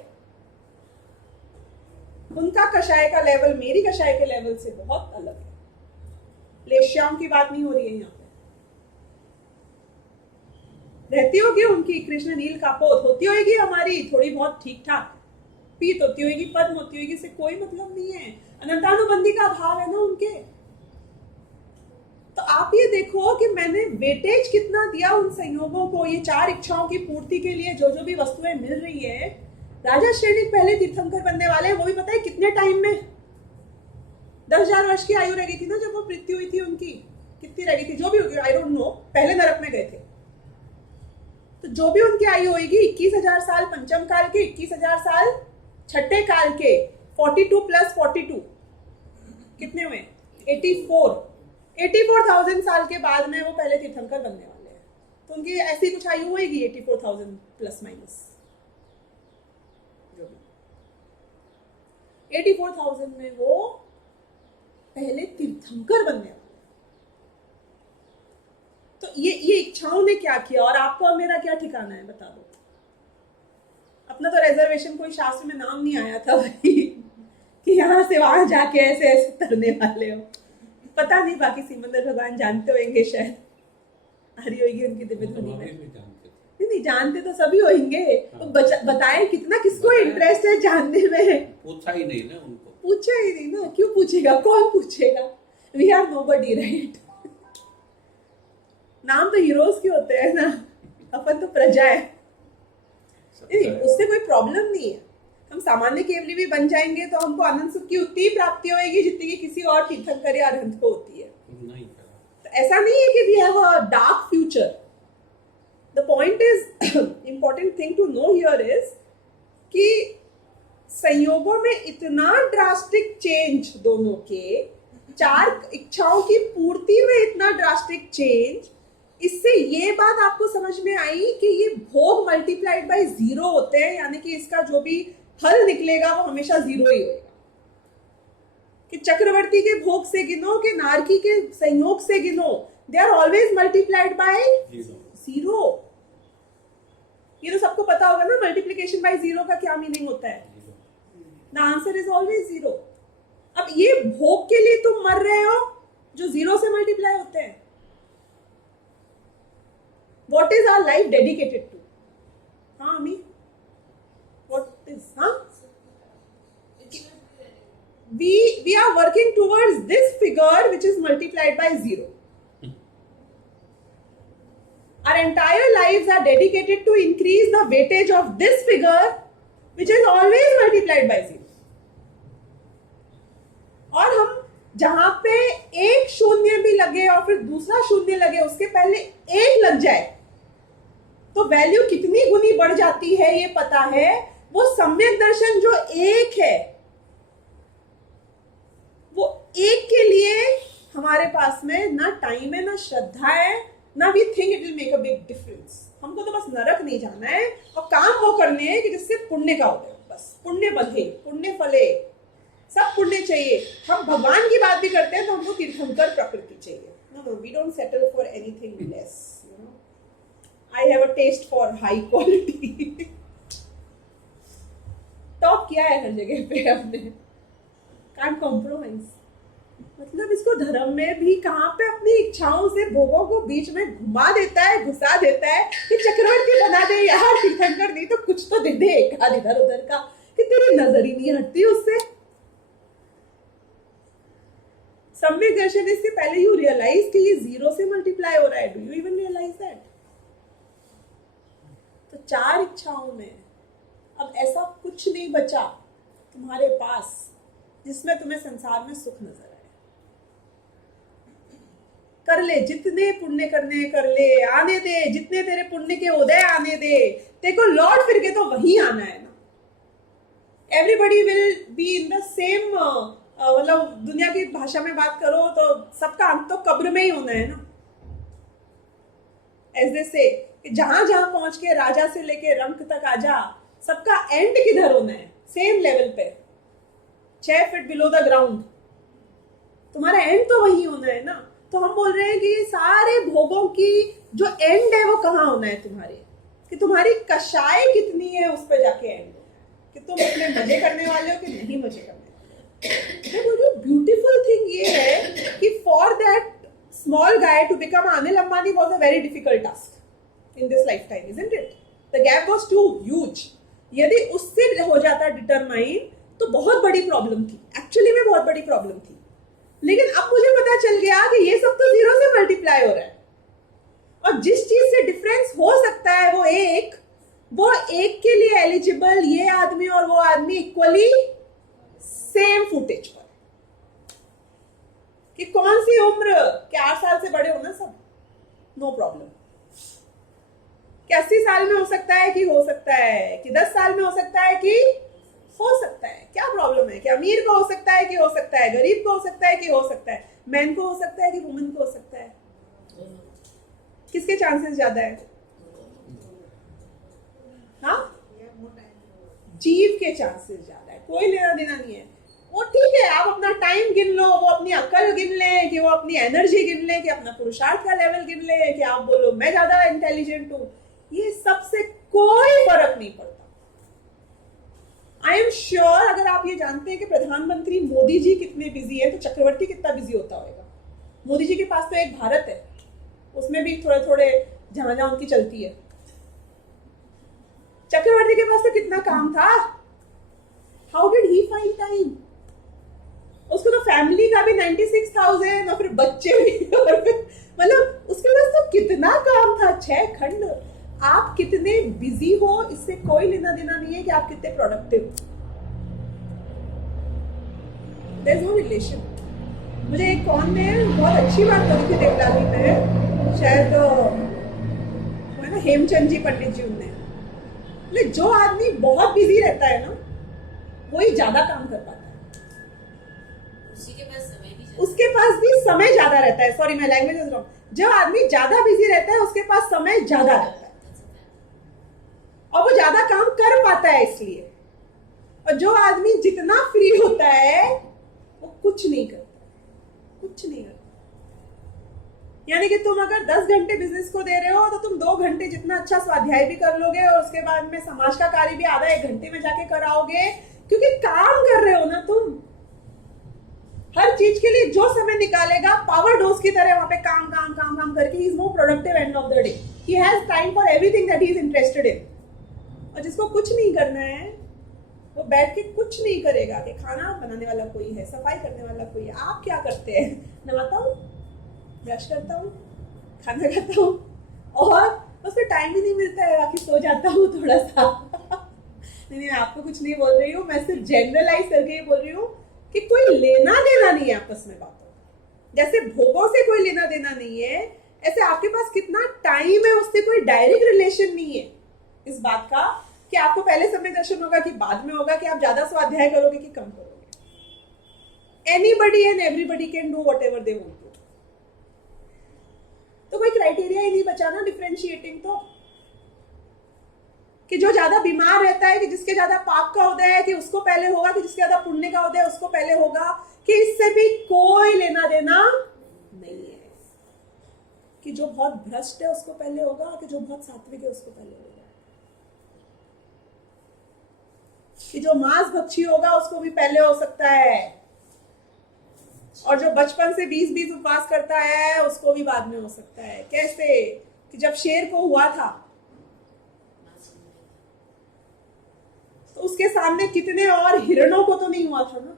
उनका कषाय का लेवल मेरी कषाय के लेवल से बहुत अलग है। लेश्याओं की बात नहीं हो रही है यहाँ पे। रहती होगी उनकी कृष्ण नील कापोत, होती होगी हमारी थोड़ी बहुत ठीक ठाक, पीत होती होगी, पद्म होती होगी, इससे कोई मतलब नहीं है। अनंतानुबंधी का अभाव है ना उनके। तो आप ये देखो कि मैंने वेटेज कितना दिया उन संयोगों को, ये 4 इच्छाओं की पूर्ति के लिए जो जो भी वस्तुएं मिल रही है। राजा श्रेणी पहले तीर्थंकर बनने वाले हैं, वो भी पता है कितने टाइम में, 10,000 वर्ष की आयु रह गई थी ना जब वो मृत्यु हुई थी उनकी, कितनी रह गई थी जो भी होगी, आई डोंट नो, पहले नरक में गए थे। तो जो भी उनकी आयु होगी, 21,000 साल पंचम काल के, 21,000 साल छठे काल के, 42 प्लस 42 कितने हुए, 84,000 साल के बाद में वो पहले तीर्थंकर बनने वाले हैं। तो उनकी ऐसी कुछ आयु होगी 84,000 प्लस माइनस, 84,000 में वो पहले तीर्थंकर बनने वाले। तो ये इच्छाओं ने क्या किया, और आपका और मेरा क्या ठिकाना है बता दो। अपना तो रिजर्वेशन कोई शास्त्र में नाम नहीं आया था भाई कि यहां से वहां जाके ऐसे ऐसे तरने वाले हो। पता नहीं, बाकी सिमंदर भगवान जानते होंगे, शायद आ रही होगी उनकी दिव्य ध्वनि में। नहीं जानते तो सभी होंगे। तो बताए कितना, किसको इंटरेस्ट है जानने में। पूछा ही नहीं ना उनको, पूछा ही नहीं ना, क्यों पूछेगा, कौन पूछेगा। We are nobody, right. नाम तो हीरोज के होते हैं ना, अपन तो प्रजा है। उससे कोई प्रॉब्लम नहीं है। हम सामान्य केवली भी बन जाएंगे तो हमको आनंद सुख की उतनी प्राप्ति होगी जितनी कि किसी और तीर्थंकर या अरहंत को होती है। तो ऐसा नहीं है कि we have a dark future. The point is, important thing to know here is कि संयोगों में इतना ड्रास्टिक चेंज, दोनों के 4 इच्छाओं की पूर्ति में इतना ड्रास्टिक चेंज, इससे ये बात आपको समझ में आई कि ये भोग मल्टीप्लाइड बाय 0 होते हैं, यानी कि इसका जो भी फल निकलेगा वो हमेशा 0 ही होगा। कि चक्रवर्ती के भोग से गिनो कि नारकी के संयोग से गिनो, they are always multiplied by 0। ये तो सबको पता होगा ना, मल्टीप्लीकेशन बाय 0 का क्या मीनिंग होता है। The answer is always 0। अब ये भोग के लिए तुम मर रहे हो जो 0 से मल्टीप्लाई होते हैं। What is our life dedicated to? हाँ अमी, what is, हाँ? We are working towards this figure which is multiplied by 0. Our entire lives are dedicated to increase the weightage of this figure which is always multiplied by 0. और हम जहां पे एक शून्य भी लगे और फिर दूसरा शून्य लगे, उसके पहले 1 लग जाए तो वैल्यू कितनी गुनी बढ़ जाती है ये पता है। वो सम्यक दर्शन जो एक है, वो एक के लिए हमारे पास में ना टाइम है, ना श्रद्धा है, ना we think it will make a big difference. हमको तो बस नरक नहीं जाना है और काम वो करने हैं कि जिससे पुण्य का उदय हो, बस पुण्य बंधे, पुण्य फले, सब पुण्य चाहिए। हम भगवान की बात भी करते हैं तो हमको तीर्थंकर प्रकृति चाहिए। No we don't settle for anything less, you know. I have a taste for high quality. Top किया है हर जगह पे हमने, कांट कॉम्प्रोमाइज। मतलब इसको धर्म में भी कहाँ पे अपनी इच्छाओं से भोगों को बीच में घुमा देता है, घुसा देता है कि चक्रवर्ती बना दे यार, तीर्थंकर नहीं तो कुछ तो दे दे एक आध इधर उधर का, कि तेरी नजर ही नहीं हटती उससे। सम्यक दर्शन इससे पहले यू रियलाइज कि ये जीरो से मल्टीप्लाई हो रहा है। Do you even realise that? तो 4 इच्छाओं में अब ऐसा कुछ नहीं बचा तुम्हारे पास जिसमें तुम्हें संसार में सुख नजर आए। कर ले जितने पुण्य करने कर ले, आने दे जितने तेरे पुण्य के उदय आने दे, तेरे को लौट फिर के तो वहीं आना है ना। Everybody will be in the same, मतलब दुनिया की भाषा में बात करो तो सबका अंत तो कब्र में ही होना है ना। ऐसे से जहां जहां पहुंच के राजा से लेके रंक तक आजा, सबका एंड किधर होना है? सेम लेवल पे, 6 फीट बिलो द ग्राउंड। तुम्हारा एंड तो वही होना है ना। तो हम बोल रहे हैं कि सारे भोगों की जो एंड है वो कहाँ होना है तुम्हारे, कि तुम्हारी कषाय कितनी है उस पर जाके एंड हो, कि तुम अपने मजे करने वाले हो कि नहीं मजे करने वाले। ब्यूटीफुल थिंग ये है कि for that small guy to become Anil Ambani was a very difficult task in this lifetime, isn't it? The gap was too huge. यदि उससे हो जाता डिटरमाइन तो बहुत बड़ी प्रॉब्लम थी, एक्चुअली में बहुत बड़ी प्रॉब्लम थी। लेकिन अब मुझे पता चल गया कि ये सब तो जीरो से मल्टीप्लाई हो रहा है, और जिस चीज से डिफरेंस हो सकता है वो एक के लिए एलिजिबल ये आदमी और वो आदमी इक्वली सेम फुटेज पर, कि कौन सी उम्र के 8 साल से बड़े हो ना सब, नो प्रॉब्लम। कि 80 साल में हो सकता है कि हो सकता है, कि 10 साल में हो सकता है कि हो सकता है, क्या प्रॉब्लम है? कि अमीर को हो सकता है कि हो सकता है, गरीब को हो सकता है कि हो सकता है, मैन को हो सकता है कि वुमेन को हो सकता है। किसके चांसेस ज्यादा है? हाँ, जीव के चांसेस ज्यादा है, कोई लेना देना नहीं है। वो ठीक है, आप अपना टाइम गिन लो, वो अपनी अक्ल गिन ले, कि वो अपनी एनर्जी गिन ले, कि अपना पुरुषार्थ का लेवल गिन ले, कि आप बोलो मैं ज्यादा इंटेलिजेंट हूं, ये सबसे कोई फर्क नहीं पड़ता। आई एम श्योर अगर आप ये जानते हैं कि प्रधानमंत्री मोदी जी कितने बिजी है, तो चक्रवर्ती कितना बिजी होता होगा। मोदी जी के पास तो एक भारत है, उसमें भी थोड़े थोड़े जहां जहां उनकी चलती है। चक्रवर्ती के पास तो कितना काम था। How did he find time? उसको तो फैमिली का भी 96,000 और फिर बच्चे भी, और फिर मतलब उसके पास तो कितना काम था, 6 खंड। आप कितने बिजी हो इससे कोई लेना देना नहीं है कि आप कितने प्रोडक्टिव हो। There is no relation. मुझे एक कौन ने बहुत अच्छी बात करी थी देवलाली में, शायद वो है ना हेमचंद जी पंडित जी, उनने लेकिन जो आदमी बहुत बिजी रहता है ना वही ज्यादा काम कर पाता है। उसके पास भी समय ज्यादा रहता है। सॉरी मैं लैंग्वेज इज रॉन्ग। जो आदमी ज्यादा बिजी रहता है उसके पास समय ज्यादा रहता है और वो ज्यादा काम कर पाता है इसलिए। और जो आदमी जितना फ्री होता है वो कुछ नहीं करता, कुछ नहीं करता। यानी कि तुम अगर 10 घंटे बिजनेस को दे रहे हो तो तुम 2 घंटे जितना अच्छा स्वाध्याय भी कर लोगे और उसके बाद में समाज का कार्य भी आधा 1 घंटे में जाके कराओगे, क्योंकि काम कर रहे हो ना तुम। हर चीज के लिए जो समय निकालेगा पावर डोज की तरह वहां पे काम काम काम काम करके he is more productive end of the day. He has time for everything that he is interested in. और जिसको कुछ नहीं करना है वो बैठ के कुछ नहीं करेगा कि खाना बनाने वाला कोई है, सफाई करने वाला कोई है। आप क्या करते हैं? नहाता हूँ, ब्रश करता हूँ, खाना खाता हूँ और उसमें टाइम ही नहीं मिलता है, बाकी सो जाता हूँ थोड़ा सा। नहीं मैं आपको कुछ नहीं बोल रही हूँ, मैं सिर्फ जनरलाइज करके ये बोल रही हूँ कि कोई लेना देना नहीं है आपस में बातों। जैसे भोगों से कोई लेना देना नहीं है, ऐसे आपके पास कितना टाइम है उससे कोई डायरेक्ट रिलेशन नहीं है इस बात का कि आपको पहले सम्यक दर्शन होगा कि बाद में होगा, कि आप ज्यादा स्वाध्याय करोगे कि कम करोगे। Anybody and everybody can do whatever they want to. तो कोई क्राइटेरिया ही नहीं बचा ना डिफरेंशिएटिंग, तो कि जो ज्यादा बीमार रहता है कि जिसके ज्यादा पाप का उदय है कि उसको पहले होगा, कि जिसके ज्यादा पुण्य का उदय है उसको पहले होगा, कि इससे भी कोई लेना देना नहीं है। कि जो बहुत भ्रष्ट है उसको पहले होगा, कि जो बहुत सात्विक है उसको पहले होगा, कि जो मांस भक्षी होगा उसको भी पहले हो सकता है, और जो बचपन से 20-20 उपवास करता है उसको भी बाद में हो सकता है। कैसे? कि जब शेर को हुआ था तो उसके सामने कितने और हिरणों को तो नहीं हुआ था ना,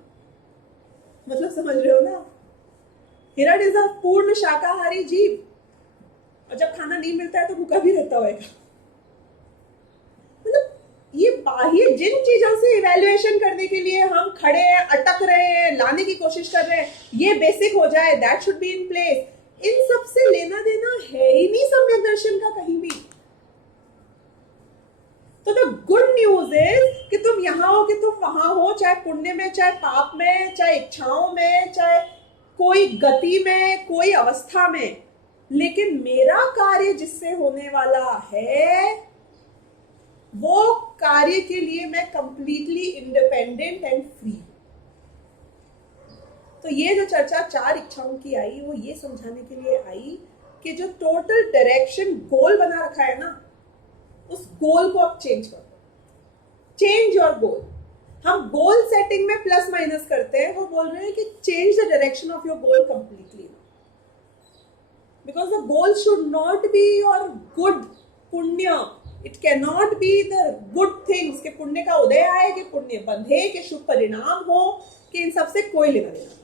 मतलब समझ रहे हो ना। हिरण इज अ पूर्ण शाकाहारी जीव, और जब खाना नहीं मिलता है तो भूखा भी रहता होगा। मतलब ये बाह्य जिन चीजों से इवैल्यूएशन करने के लिए हम खड़े हैं, अटक रहे हैं, लाने की कोशिश कर रहे हैं, ये बेसिक हो जाए, that should be in place, इन सब से लेना देना है ही नहीं सम्यक दर्शन का कहीं भी। तो द गुड न्यूज इज कि तुम यहां हो कि तुम वहां हो, चाहे पुण्य में, चाहे पाप में, चाहे इच्छाओं में, चाहे कोई गति में, कोई अवस्था में, लेकिन मेरा कार्य जिससे होने वाला है वो कार्य के लिए मैं कंप्लीटली इंडिपेंडेंट एंड फ्री। तो ये जो चर्चा 4 इच्छाओं की आई वो ये समझाने के लिए आई कि जो टोटल डायरेक्शन गोल बना रखा है ना, उस गोल को अब चेंज कर दो। Change your goal. हम गोल सेटिंग में प्लस माइनस करते हैं, वो बोल रहे हैं कि change the direction of your goal completely, because the goal should not be your good punya, it can not be the good things, कि पुण्य का उदय आए, कि पुण्य बंधे, कि शुभ परिणाम हो, कि इन सबसे कोई लेना देना।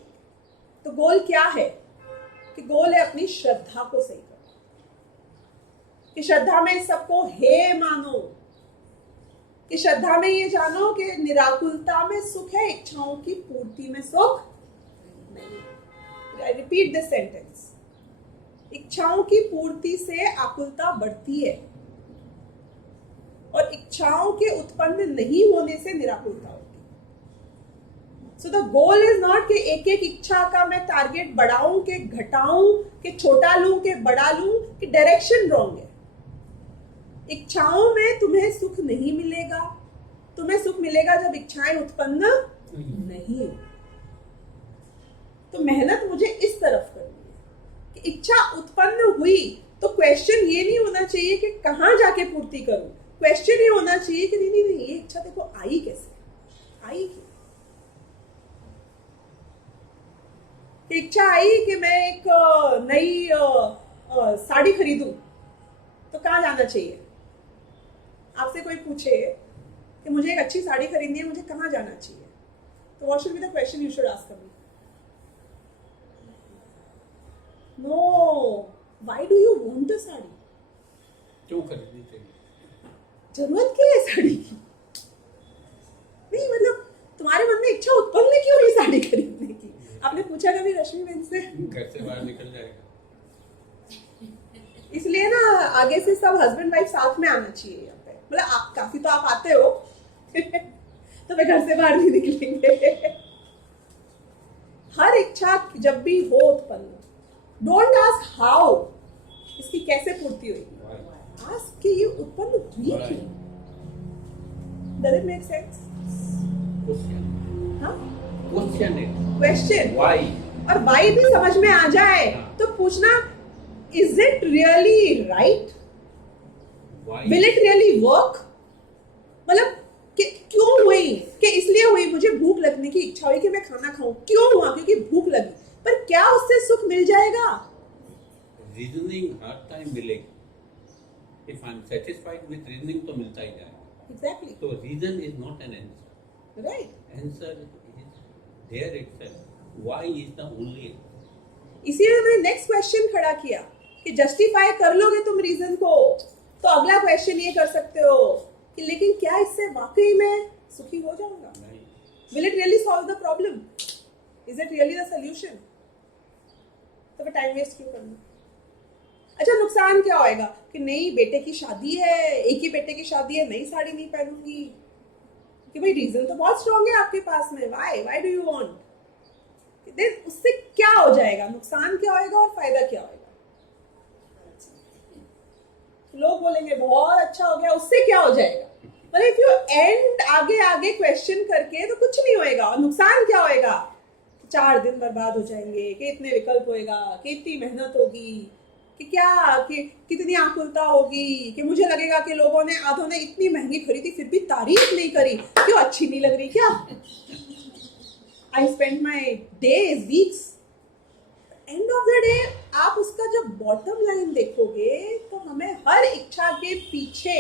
तो गोल क्या है? कि गोल है अपनी श्रद्धा को सही करना, कि श्रद्धा में सबको हे मानो, कि श्रद्धा में ये जानो कि निराकुलता में सुख है, इच्छाओं की पूर्ति में सुख नहीं। आई रिपीट दिस सेंटेंस, इच्छाओं की पूर्ति से आकुलता बढ़ती है और इच्छाओं के उत्पन्न नहीं होने से निराकुलता होती है। So the goal is not कि एक एक इच्छा का मैं टारगेट बढ़ाऊं, कि घटाऊं, कि छोटा लूं, कि बड़ा लूं, कि डायरेक्शन रॉन्ग है। इच्छाओं में तुम्हें सुख नहीं मिलेगा, तुम्हें सुख मिलेगा जब इच्छाएं उत्पन्न नहीं। तो मेहनत मुझे इस तरफ करनी है कि इच्छा उत्पन्न हुई तो क्वेश्चन ये नहीं होना चाहिए कि कहां जाके पूर्ति करूं, क्वेश्चन ये होना चाहिए कि नहीं ये इच्छा देखो आई कैसे, आई क्यों? इच्छा आई कि मैं एक नई साड़ी खरीदूं, तो कहां जाना चाहिए? आपसे कोई पूछे कि मुझे एक अच्छी साड़ी खरीदनी है, मुझे कहां जाना चाहिए, तो what should be the question you should ask me? No, why do you want a sari? क्यों खरीदनी चाहिए? जरूरत क्या है साड़ी की? नहीं मतलब तुम्हारे मन में इच्छा उत्पन्न क्यों हुई साड़ी खरीदने की? आपने पूछा कभी रश्मि बहन से? घर से बाहर निकल जाएगा। इसलिए ना आगे से सब हस्बैंड वाइफ साथ में आना चाहिए यहाँ पे। मतलब आप काफी तो आप आते हो तो मैं घर से बाहर नहीं निकलेंगे। हर इच्छा जब भी हो उत्पन्न, डोंट आस्क हाउ, इसकी कैसे पूर्ति हुई, आस्क कि ये उत्पन्न हुई क्यों। Does it make sense? हाँ, क्वेश्चन है, क्वेश्चन व्हाई, और व्हाई भी समझ में आ जाए तो पूछना is it really right, will it really work. मतलब कि क्यों हुई, कि इसलिए हुई मुझे भूख लगने की इच्छा हुई कि मैं खाना खाऊं, क्यों हुआ? क्योंकि भूख लगी, पर क्या उससे सुख मिल जाएगा? रीजनिंग हर टाइम मिलेगी। If I am satisfied with reasoning तो मिलता ही जाएगा। एग्जैक्टली, तो reason is not an answer, right. Answer is there itself, why is the only answer. इसीलिए मैंने नेक्स्ट क्वेश्चन खड़ा किया कि जस्टिफाई कर लोगे तुम रीजन को तो अगला क्वेश्चन ये कर सकते हो कि लेकिन क्या इससे वाकई में सुखी हो जाऊंगा? Will it really solve the problem? Is it really the solution? तो फिर टाइम वेस्ट क्यों करना? अच्छा, नुकसान क्या होएगा कि नहीं बेटे की शादी है, एक ही बेटे की शादी है, नई साड़ी नहीं पहनूंगी, कि भाई रीजन तो बहुत स्ट्रॉन्ग है आपके पास में, why do you want, then उससे क्या हो जाएगा, नुकसान क्या होएगा और फायदा क्या होएगा? लोग बोलेंगे बहुत अच्छा हो गया, उससे क्या हो जाएगा? पर इफ यू एंड आगे आगे क्वेश्चन करके तो कुछ नहीं होएगा। और नुकसान क्या होएगा? 4 दिन बर्बाद हो जाएंगे, कि इतने विकल्प होएगा, कि इतनी मेहनत होगी, कि क्या, कि कितनी आकुलता होगी, कि मुझे लगेगा कि लोगों ने, आधों ने इतनी महंगी खरीदी फिर भी तारीफ नहीं करी, क्यों, अच्छी नहीं लग रही क्या? I spend my days, weeks, end of the day आप उसका जब बॉटम लाइन देखोगे तो हमें हर इच्छा के पीछे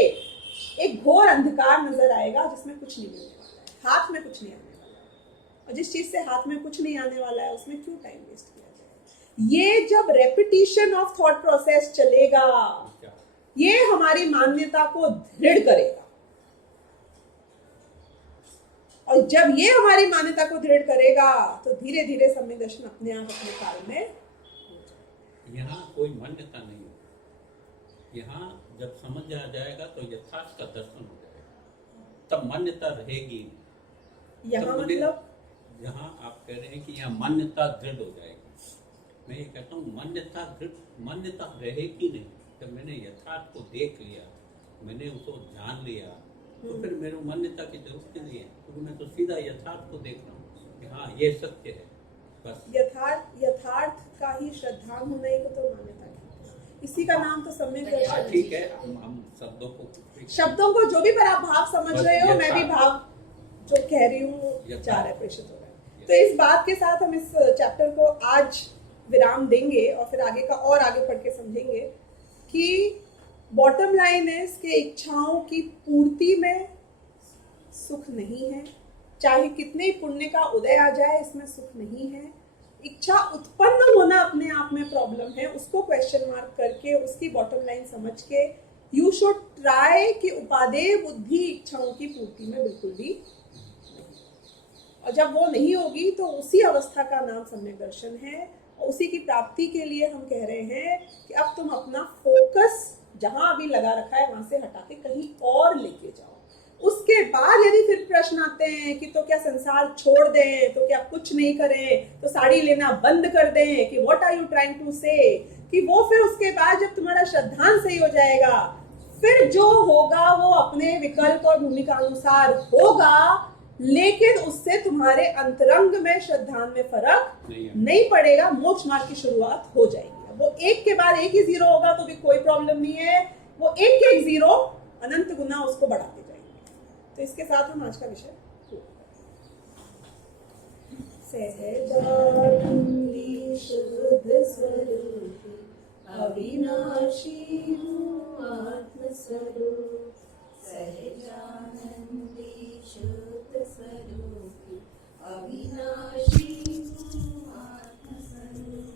एक घोर अंधकार नजर आएगा जिसमें कुछ नहीं मिलने वाला है, हाथ में कुछ नहीं आने वाला है। और जिस चीज से हाथ में कुछ नहीं आने वाला है उसमें क्यों टाइम वेस्ट किया जाए? ये जब रेपिटेशन ऑफ थॉट प्रोसेस चलेगा, ये हमारी मान्यता को दृढ़ करेगा, और जब ये हमारी मान्यता को दृढ़ करेगा तो धीरे धीरे सम्यक दर्शन अपने आप अपने काल में। यहाँ कोई मान्यता नहीं है, यहाँ जब समझ आ जाएगा तो यथार्थ का दर्शन हो जाएगा, तब मान्यता रहेगी। यहाँ मतलब यहाँ आप कह रहे हैं कि यहाँ मान्यता दृढ़ हो जाएगी, मैं ये कहता हूँ मान्यता रहेगी नहीं। जब मैंने यथार्थ को देख लिया, मैंने उसको जान लिया, तो फिर मेरे मान्यता की जरूरत नहीं है, क्योंकि मैं तो सीधा यथार्थ को देख रहा हूँ कि हाँ ये सत्य है। बस यथार्थ का ही श्रद्धा होना ही को तो मान्यता है, इसी का नाम तो सम्यक दर्शन। ठीक है, हम शब्दों को जो भी पर आप भाव समझ रहे हो, मैं भी भाव जो कह रही हूँ 4 अप्रेषित हो रहा है। तो इस बात के साथ हम इस चैप्टर को आज विराम देंगे और फिर आगे का और आगे पढ़ के समझेंगे कि बॉटम लाइन है इसके, इच्छाओं की पूर्ति में सुख नहीं है, चाहे कितने पुण्य का उदय आ जाए इसमें सुख नहीं है। इच्छा उत्पन्न होना अपने आप में प्रॉब्लम है, उसको क्वेश्चन मार्क करके उसकी बॉटम लाइन समझ के यू शुड ट्राई कि उपादेय बुद्धि इच्छाओं की पूर्ति में बिल्कुल भी, और जब वो नहीं होगी तो उसी अवस्था का नाम सम्यक दर्शन है। और उसी की प्राप्ति के लिए हम कह रहे हैं कि अब तुम अपना फोकस जहां अभी लगा रखा है वहां से हटा के कहीं और लेके जाओ। उसके बाद यदि फिर प्रश्न आते हैं कि तो क्या संसार छोड़ दें, तो क्या कुछ नहीं करें, तो साड़ी लेना बंद कर दें, कि what are you trying to say, कि वो फिर उसके बाद जब तुम्हारा श्रद्धांत सही हो जाएगा फिर जो होगा वो अपने विकल्प और भूमिका अनुसार होगा, लेकिन उससे तुम्हारे अंतरंग में श्रद्धांत में फर्क नहीं पड़ेगा, मोक्ष मार्ग की शुरुआत हो जाएगी। वो एक के बाद एक ही 0 होगा तो भी कोई प्रॉब्लम नहीं है, वो एक के एक 0 अनंत गुना उसको बढ़ाते जाएंगे। तो इसके साथ हम आज का विषय सहजानंदी शुद्ध स्वरूप अविनाशी आत्म स्वरूप, सहजानंदी शुद्ध स्वरूप अविनाशी आत्म स्वरूप,